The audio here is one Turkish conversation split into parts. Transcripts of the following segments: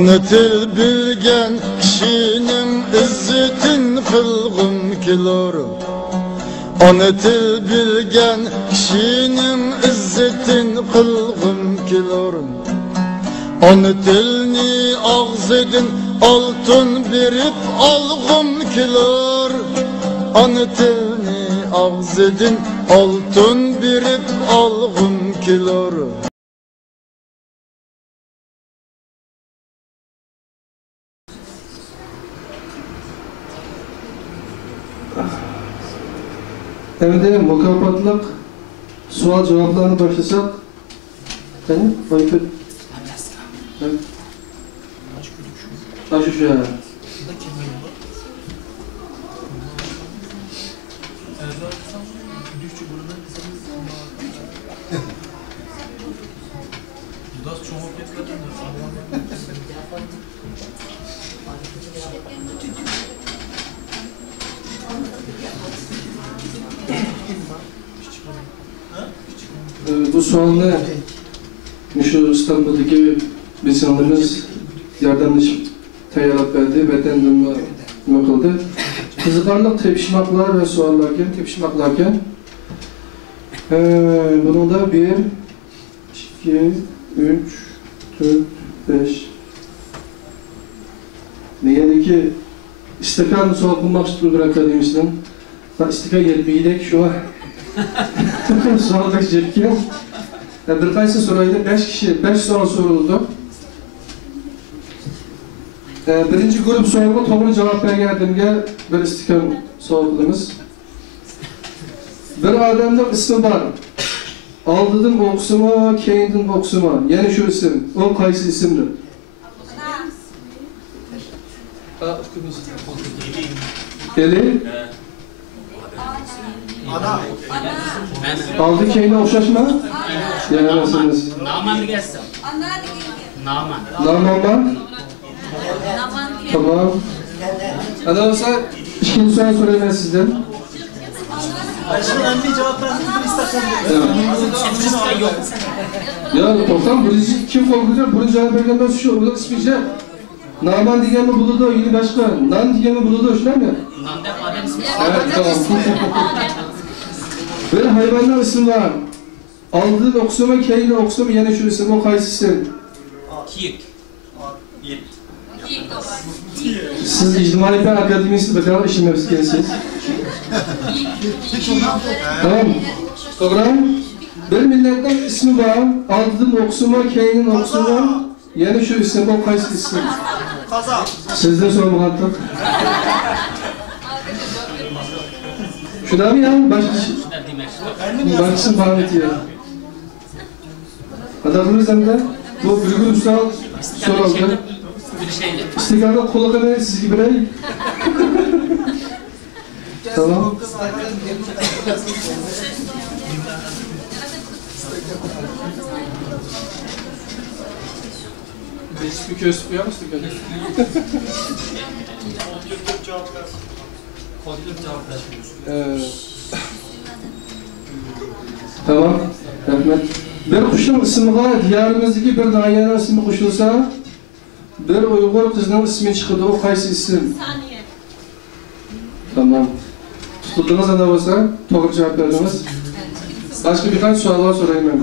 Onu til bilgen kişinin izzetin kılgım kilor. Onu til bilgen kişinin izzetin kılgım kilor. Onu tilni ağzedin altın berip algım kilor. Onu tilni ağzedin altın berip algım kilor. Endi mukofatliq savol javoblarni boshlasak. Qani, Oyfet. Aşuşa. Bu sualni şu İstanbul'daki insanlarımız yardımlaşıp tayyorlab berdi, vatandan nima qildi. Qiziqarli tepishmoqlar ve tepishmoqlarga buningda 1 2 3 4 5 Niyadaki istikan sual qilmoqchi turgan akademiyasidan istikan yetmeydik şu an. Sualga jetgan. Bir qaysi so'raydi? 5 kişi 5 so'ral so'raldi. Birinchi grup so'rovga to'g'ri javob berganimga bir istikan savol qilamiz. Bir odamning ismi bor. Oldidan o'qisimi, keyindan o'qisimi, ya'ni shu ism. O qaysi ismdir? Eli? Aldı keyine o'xshashmi? Yaramasiniz. Naman degansiz. Naman. Naman. Tamam. Hadi olsa ikinci soru sorayım sizden. Şimdi bir cevaplarınızı istersem. Yok. Ya toplam birinci kim korkacak? Birinci cevap vermez şu. O da ismice. Naman diyen mi buludu? Yine başka. Nan diyen mi buludu? Şuna mı? Nanda adam ismi. Evet tamam. Bir hayvanlar isim var. Aldığın oksuma, keyine oksuma, yine şu isim. O kaysısın. Kiyik. Siz İctimai Fen Akademisi bakalım işin kendisiniz. Tamam. Sonra bir milletten ismi var. Aldığın oksuma, keyinin oksuma, yine şu isim. O kaysısın. Sizden sonra muhatap. Şuna mı ya? Başkasın bana etiyor. Adamımız hem de bu Gülgül Üstal soruldu. İstikrarda kulakını siz gibi rey. Tamam. Bir köz yapıyor musun? Tamam. Rahmet. Bir kuşun ismiga diyarimizdeki bir nahiyenin ismi koşulsa, bir Uygur kızının ismi çıkıdı. O qaysi isim? Saniye. Tamam. Tutuldunuz anda olsa, doğru cevap verdiniz. Başka birkaç sorular sorayım ben.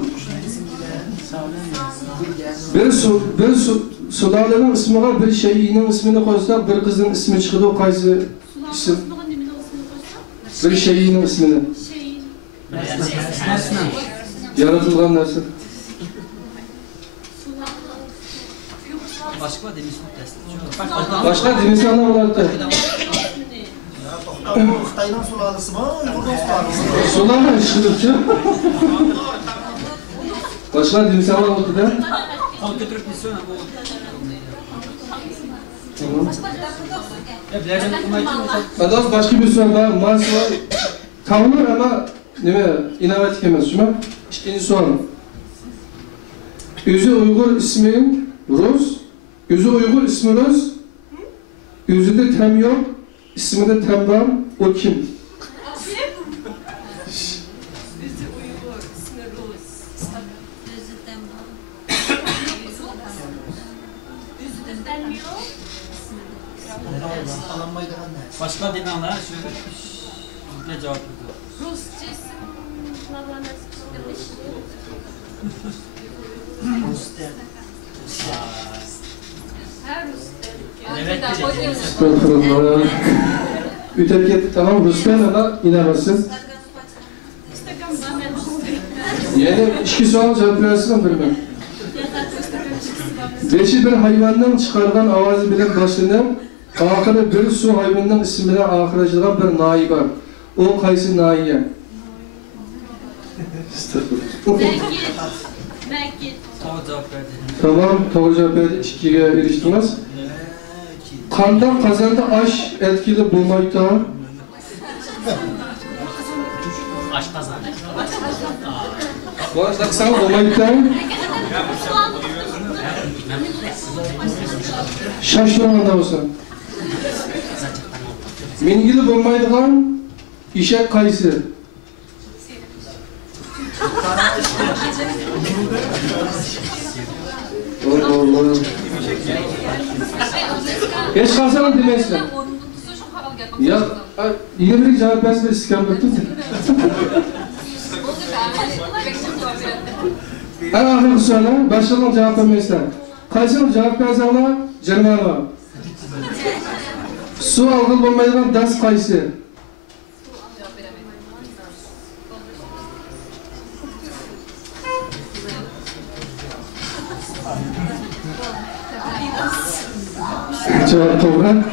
Bir sulalenin ismiga bir şeyinin ismini koysak, bir kızın ismi çıkıdı. O qaysi isim? Bir şeyinin ismini. Yaratılgan neresi? Başka denizli ana olarak da. Xitaydan sulalısı mı? Uygurdan sulalısı mı? Sulama işlidir. Başka denizli ana olarak da. Tamam. Başka bir soru var. Maalesef tavır ama inovatif emas, şuna. İkinci soru. Özü Uygur ismi Rus, özü Uygur ismi Rus, özü de tem yok, ismi de tem var, o kim? Alanmaydı anne. Başka dinanlar şu ne cevap veriyor? Rusçası. Rusten. Her Rus'ta. Evet, Estağfurullah. Ütep gitti tamam. Rus'tan da inanırsın. Yani iki soğan cevap versin bilmem. Beşi bir hayvandan çıkargan avazı bilen başlanan, ahırı bir su hayvandan ismi bilen ahırıcılan bir nayi var. O kaysı nayiye? Belki. Tamam cevap verdi. Tamam, doğru cevap verdi. İkiye eriştiniz. Kandan kazanda aş etkili bulmakta. Aş kazandı. Bu arada sana bulmakta. Şaşırmanda olsun. Mengili bulmaydıgan işek kaysı. Allah. Geç kalsana demezsin. Ya, 20'lik cevap versin de iskambetin. En ahırlık söyle, başlayalım cevap vermezsen. Kaysının cevap versen Cermana. Su algıl bulmaydıgan das kaysı. Cevap doğru.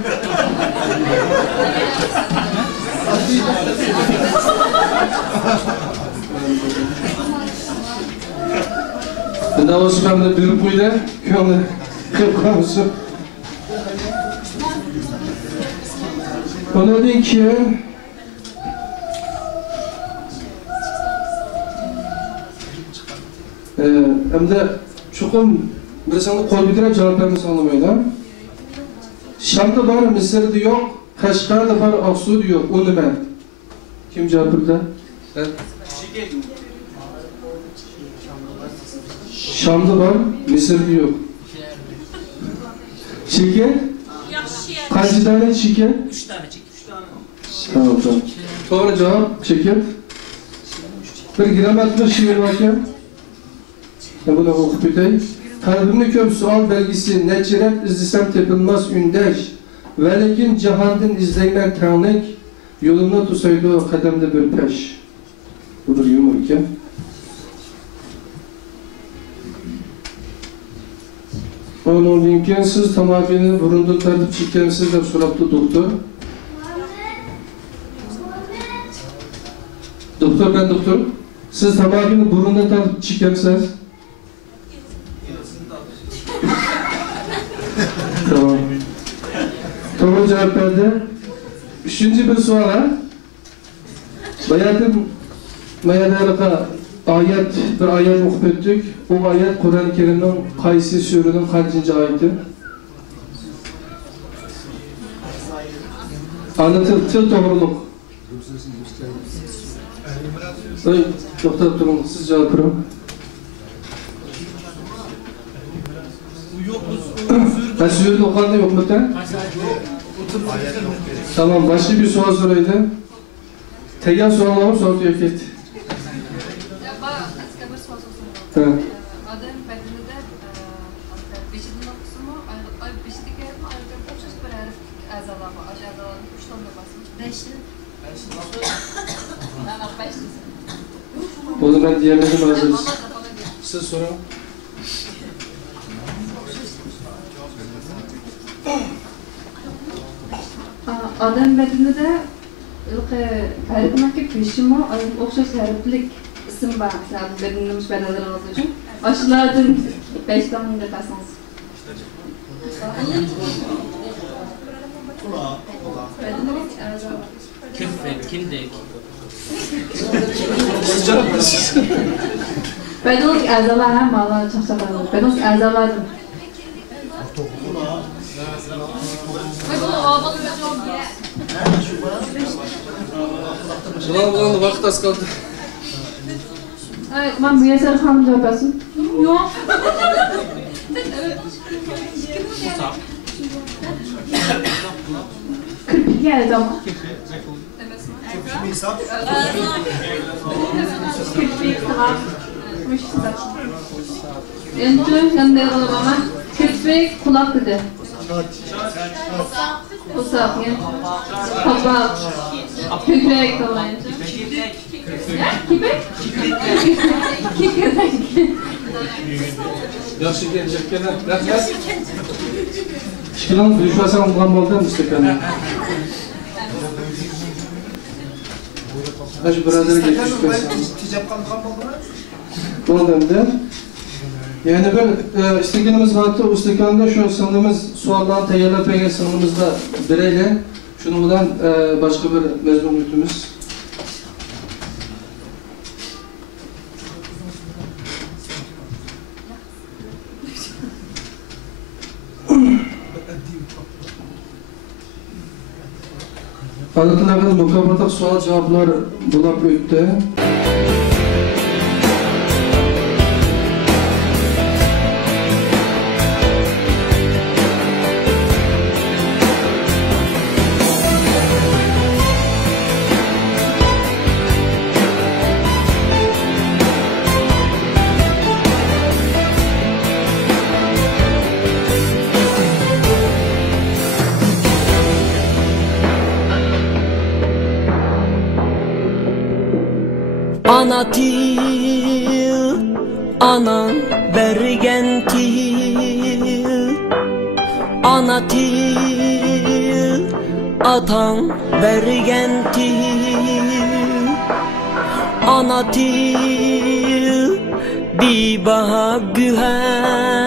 Ne olsun ben de bir buyla köyü kırpkamışım. Ona deyin ki hem de çokum bir sana koy bitirip cevap vermesi anlamayın ha. Şam'da var, Mısır'da yok, Kaşgar'da var, Aksu'da yok. O ne ben? Kim cevap verdi? Evet. Şam'da var, Mısır'da yok. Şirket? Kaç tane şirket? 3 tane çek. 3 tane. Tamam tamam. Doğru cevap şirket. Bir gramatlı şiir bakayım. Bunu okup biteyim. Kalbimde köp sual belgisi, neciret izlisem tepilmez ündeş. Velikin cihandın izleymen tanık, yolunda tutsaydı o kademde bir peş. Bu bir yumur iken. Onun imkansız tamamını burunda tartıp çıkansiz de soraptı doktor. Doktor ben doktor. Siz tamamını burunda tartıp çıkansiz. Tamam. Doğru cevap verdi. Üçüncü bir suala. Bayatın Mayadaylık'a bir ayet okup ettik. O ayet Kur'an-ı Kerim'in Kaysi Sûre'nin kaçıncı ayeti? Anlatıl doğruluk. Doktor durun, siz cevap verin. Ben Sûre'de okuanda yok mu ten? Tamam, başka bir soru soraydı. Teyyar sorularımı sordu yok etti. Adam bedninde beşidin okusu mu? Beşidin kere mi? Ayrıca uçuz bir herif əzalar var. Əzaların 3 tonda basmış. 5'li. Ben bak 5'li. Onu ben diyemedim hazırız. Siz sorun. Adam bedninde herifindeki peşimi okşaş heriflik isim var. Mesela bedinlemiş bedeller olduğu için. Aşılardan 5 tane de basans. Küfret, kindik. Siz cevap versiniz. Bedelik əzalar hem ağlar çaşalarlar. Bedelik əzalarım. Ulan vakit az kaldı. Evet, ben bu Yeser Hanım cevap versin. Yok. Geldi ama. Misal. Önce yanında olmama. Kirpik kulak dedi. Usap ya. Kapak. Kükrek dolayınca. Kipek? Kikrek. Yaxshi kelajaklar. Rahmat. Ishqilan buyurmasam bo'lgan bo'ldi istekanni. Aş birazdan geçmiş. Tecap kalkan oldu mu? Bu dönemde. Yani ben istekanımız vardı. O istekanda şu sınırımız suallarını teyirlep eğer sınırımızda bireyle şunu bilen başka bir mezuniyetimiz. Anlatılan mukabatak sual cevaplar bulap öttü. Ana til, anan bergen til. Ana til, atan bergen til. Ana til, bir baha güher.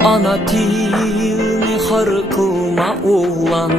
Ana til, harkıma oğlan.